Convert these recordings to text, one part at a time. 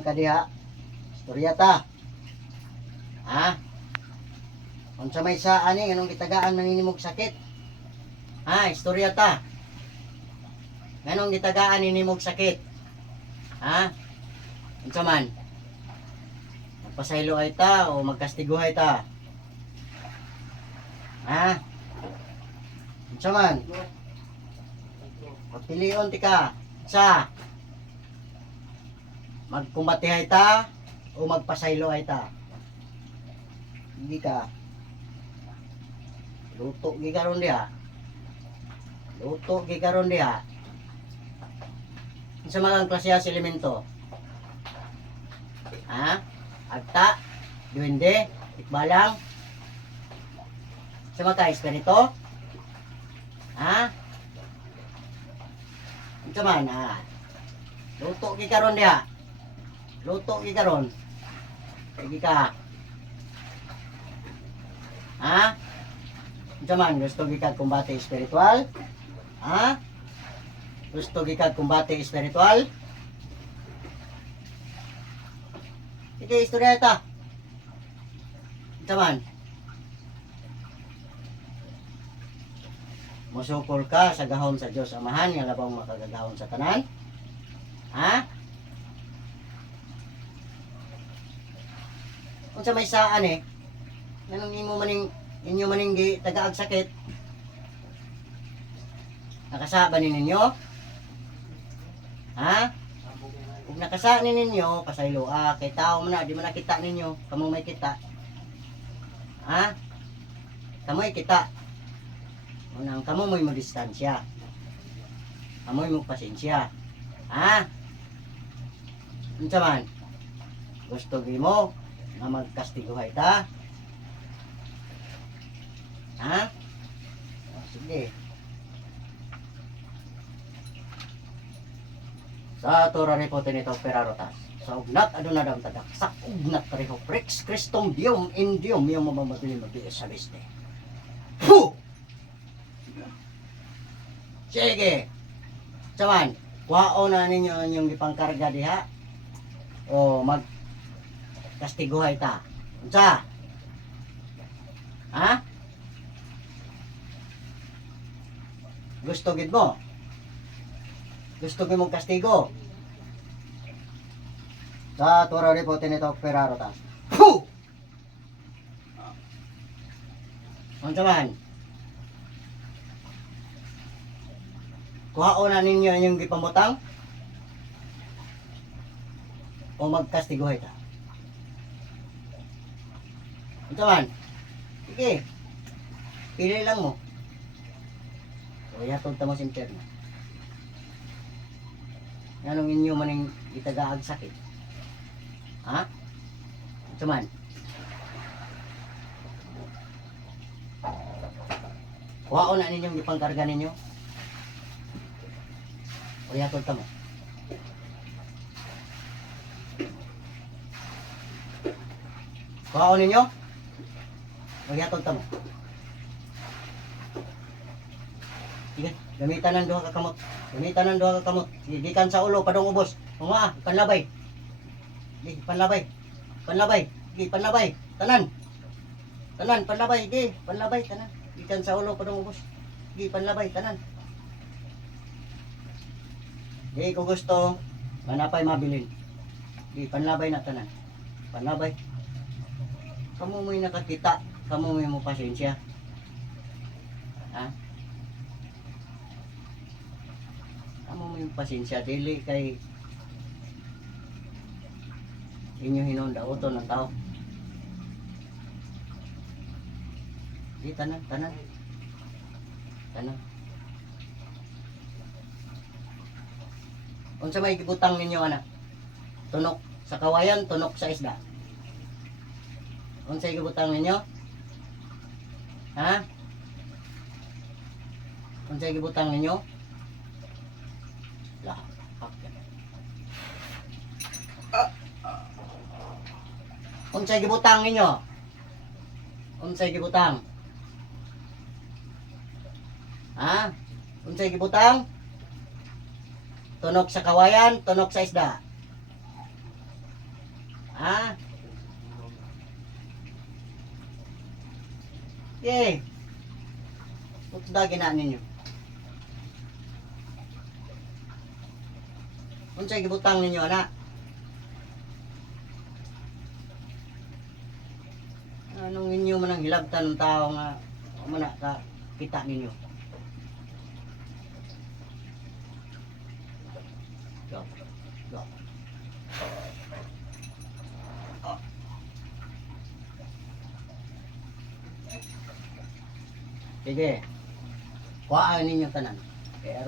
Naaman ka diha, istorya ta. Ha? Kung sa may sa ani, anong gitagaan maninimog sakit? Ha? Istorya ta. Anong gitagaan ninimog sakit? Ha? Unsa man? Magpasaylo ay ta o magkastiguhay ta? Ha? Unsa man? Magpilion ti. Sa magkumbatihay ta o magpasaylo ay ta. Hindi ka. Luto gigaron diha. Luto gigaron diha. Sa mga klase sa elemento. Ha? Agta, duwende, ikbalang. Sa mga espiritu. Ha? Ito man, ha? Luto gigaron diha. Luto gigaron. Sige ka. Ha? Ito man, gusto gikag kumbate espiritual? Ha? Gusto gikag kumbate espiritual? Ito istorya ita. Ito man. Musukol ka sa gahon sa Diyos Amahan nga labang makagagahon sa tanan? Ha? Kung sa may saan eh, Anong imo maning inyo maning gi tagaag sakit? Nakasaba ni ninyo? Ha? Kung nakasa ni ninyo, pasaylo ah, kay tao man na, di man nakita ninyo, kamo may kita. Ha? Kamoy kita. Unang kamo mo'y mo distansya. Kamoy mo pasensya. Ha? Unsa man? Gusto gi mo nga magkastiguhay ta? Ha? Oh, sige. Sa Torah repote nito perarotas. Sa ugnat aduna dam tadak. Sa ugnat pareho prex Christum dium in dium yung mamamabili mabili sa biste. Puh! Sige. Saman, kuhao na ninyo yung ipangkarga diha. O mag kastiguhay ta. Unsa? Ha? Gusto gid mo? Gusto gid mong kastigo? Sa Torah repote nito Ferraro ta. Puh! Unsa man? Kuhaon na ninyo yung gipamutang? O magkastiguhay ta? Unsa man? Sige. Pili lang mo. O yatod ta mo sa interno. Anong inyo maning itagaag sakit? Ha? Ito man. Kuhaon na ninyong ipangkarga ninyo. O yatod ta mo. Kuhaon ninyo. O yatod ta mo. Sige, gamitan ng duha ka kamot. Gamitan ng duha ka kamot. Sige, gikan sa ulo, padong ubos. Mga, panlabay. Sige, panlabay. Panlabay. Sige, panlabay. Tanan. Tanan, panlabay. Sige, panlabay, tanan. Gikan sa ulo, padong ubos. Sige, panlabay, tanan. Sige, kung gusto, manapay mabilin. Sige, panlabay na tanan. Panlabay. Kamu mo'y nakakita. Kamu mo'y mo pasensya. Ha? Amo mo yung pasensya dili kay inyo hinunda uto ng tao. Di tanan, tanan. Tanan. Unsa may gibutang ninyo anak? Tunok sa kawayan, tunok sa isda. Unsa gibutang ninyo? Ha? Unsa gibutang ninyo? Lah, hakyan. Unsay gibutang ninyo? Unsay gibutang? Ha? Unsay gibutang? Tunok sa kawayan, tunok sa isda. Ha? Yay! Tutda gina ninyo. Unsay gibutang ninyo ana? Anong inyo man ang hilabtan ng tao nga mana ka kita ninyo? Go. Sige. Kuhaan ninyo tanan. Kaya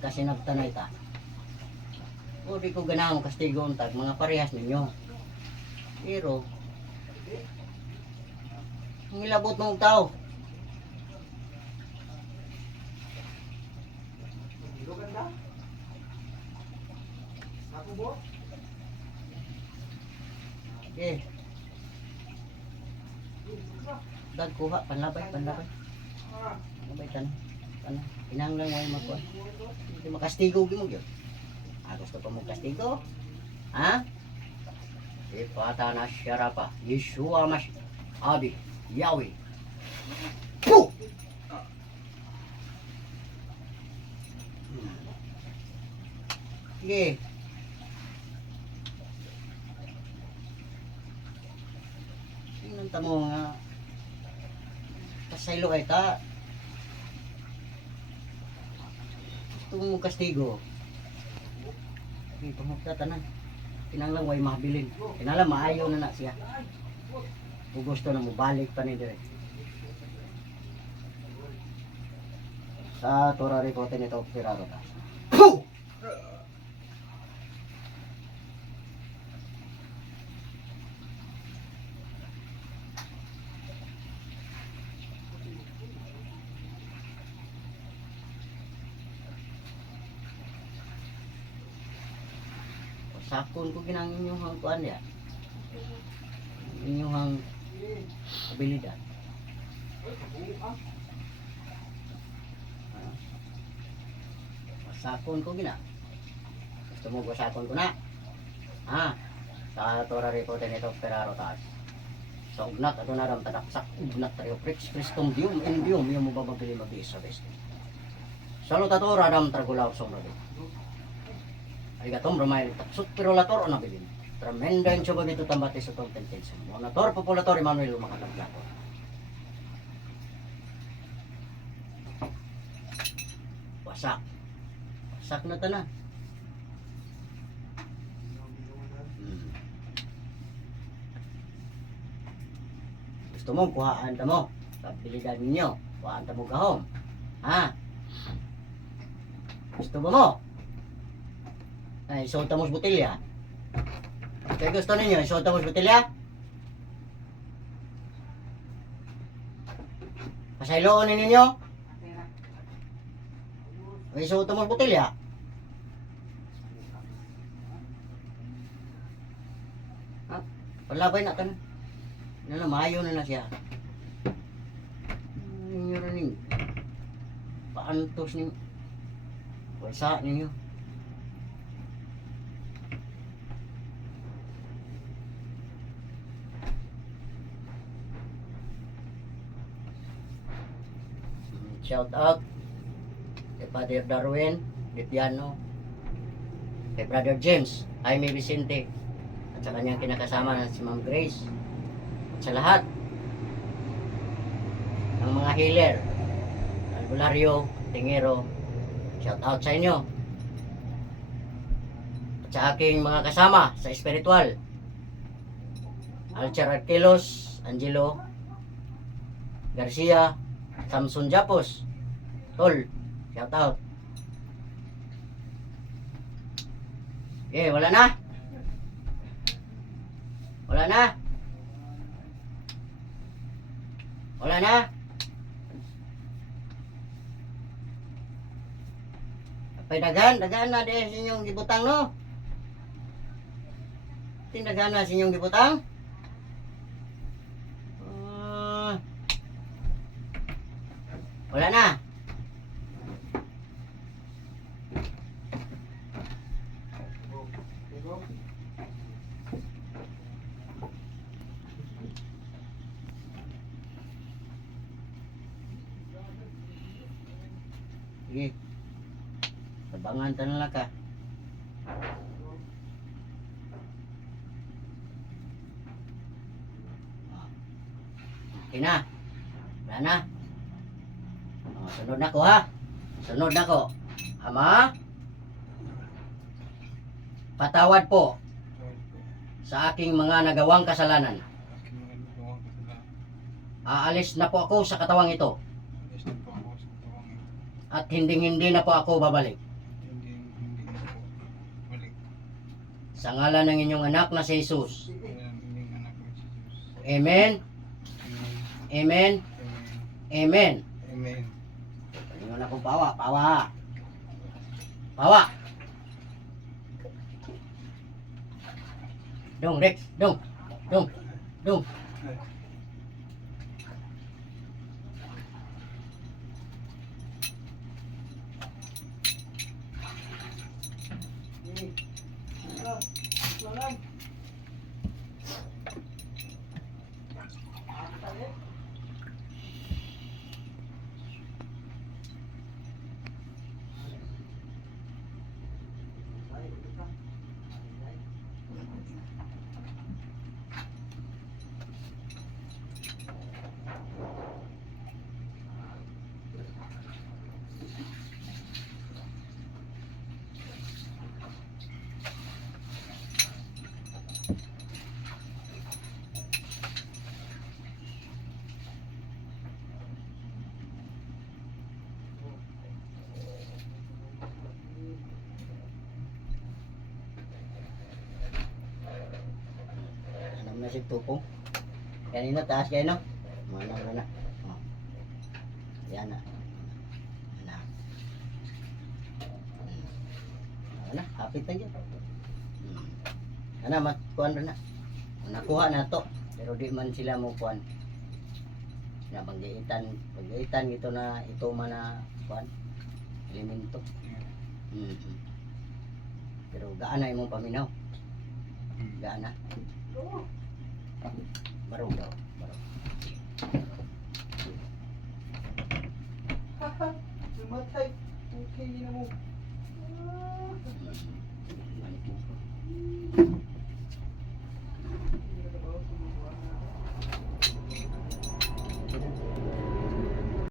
kasi nagtanay ta. O ko ganahan kastigo untag mga parehas ninyo. Pero ang ilabot mong tao. Okay. Dag kuha panlabay panlabay. Panlabay tanong. Tanong. Inang lang way magkuha. Hindi makastigo mo gyud. Ah, gusto pa mo kastigo? Ha? Ipata na syarapa. Yeshua mas Adi Yahweh. Puh! Sige. Tingnan ta mo nga. Pasaylo ay ta. Mo kastigo. Hindi pamukta tanan. Kinanglang way mabilin. Kinala maayo na na siya. Kung gusto na mo balik pa ni dire. Sa Torah Ricote nito, Piraro ta. Puh! Sakon ko ginang inyong kuan ya. Inyong abilidad. Sakon ko gina. Gusto mo sakon ko na. Ha? Sa Torah Ricote nito, Ferraro taas. Sa ugnat, ato na ram tadaksak, ugnat tayo, prix, Christum dium, in dium, yung mo bababili mabisa, best. Salutatora ram tragulaw song rabi. Arigatom Romael taksut pirolator o nabilin. Tremenda yung suba dito tambati sa tong tentensa. Monator populator Emmanuel Makataglato. Wasak. Wasak na tanan. Hmm. Gusto mo, kuhaan ta mo. Pabilidad ninyo. Kuhaan ta mo gahom. Ha? Gusto mo mo? Ay, isuot mo sa botelya. Kaya gusto ninyo, isuot mo sa botelya? Pasayloon ni ninyo? Ay, isuot mo sa botelya? Ha? Palabay na ka na. Ano na, maayo na na siya. Na ninyo. Paantos ninyo. Pwesa ninyo. Shout out kay Father Darwin, Litiano, kay Brother James, Jaime Vicente, at sa kanyang kinakasama na si Ma'am Grace, at sa lahat ng mga healer, albularyo, tingero, shout out sa inyo. At sa aking mga kasama sa espiritual, Alcher Arquelos, Angelo, Garcia, Samson Japos. Tol, shout out. Eh, wala na. Wala na. Wala na. Apay dagan, dagan na din sa inyong gibutang no. Tindagan na sa inyong gibutang. Ah. Wala na. Sige. Tabangan ta na lang ka. Okay na. Wala na. Oh, sunod na ko ha. Sunod na ko. Ama, patawad po sa aking mga nagawang kasalanan. Aalis na po ako sa katawang ito Alis na po ako sa katawang ito. at hindi hindi na po ako babalik. Hindi, hindi na po balik. Sa ngalan ng inyong anak na si Jesus. Amen. Amen. Amen. Amen. Palingon na kong pawa. Pawa. Pawa. Dong, Rex. Dong. Dong. Dong. Alam na si Tupong. Kanina taas kayo, no? Manang ka na. Oh. Yan na. Yan na. Hmm. Ano na, hapit na dyan. Hmm. Ano, matkuhan rin na. Nakuha na to. Pero di man sila mo kuhan. Na paggiitan, paggiitan ito na ito man na kuhan. Elemento. Hmm. Pero gaan na imong paminaw. Gaan na. Barong daw. Barong. Sumatay. Okay na mo. Hmm. Balik mo ko.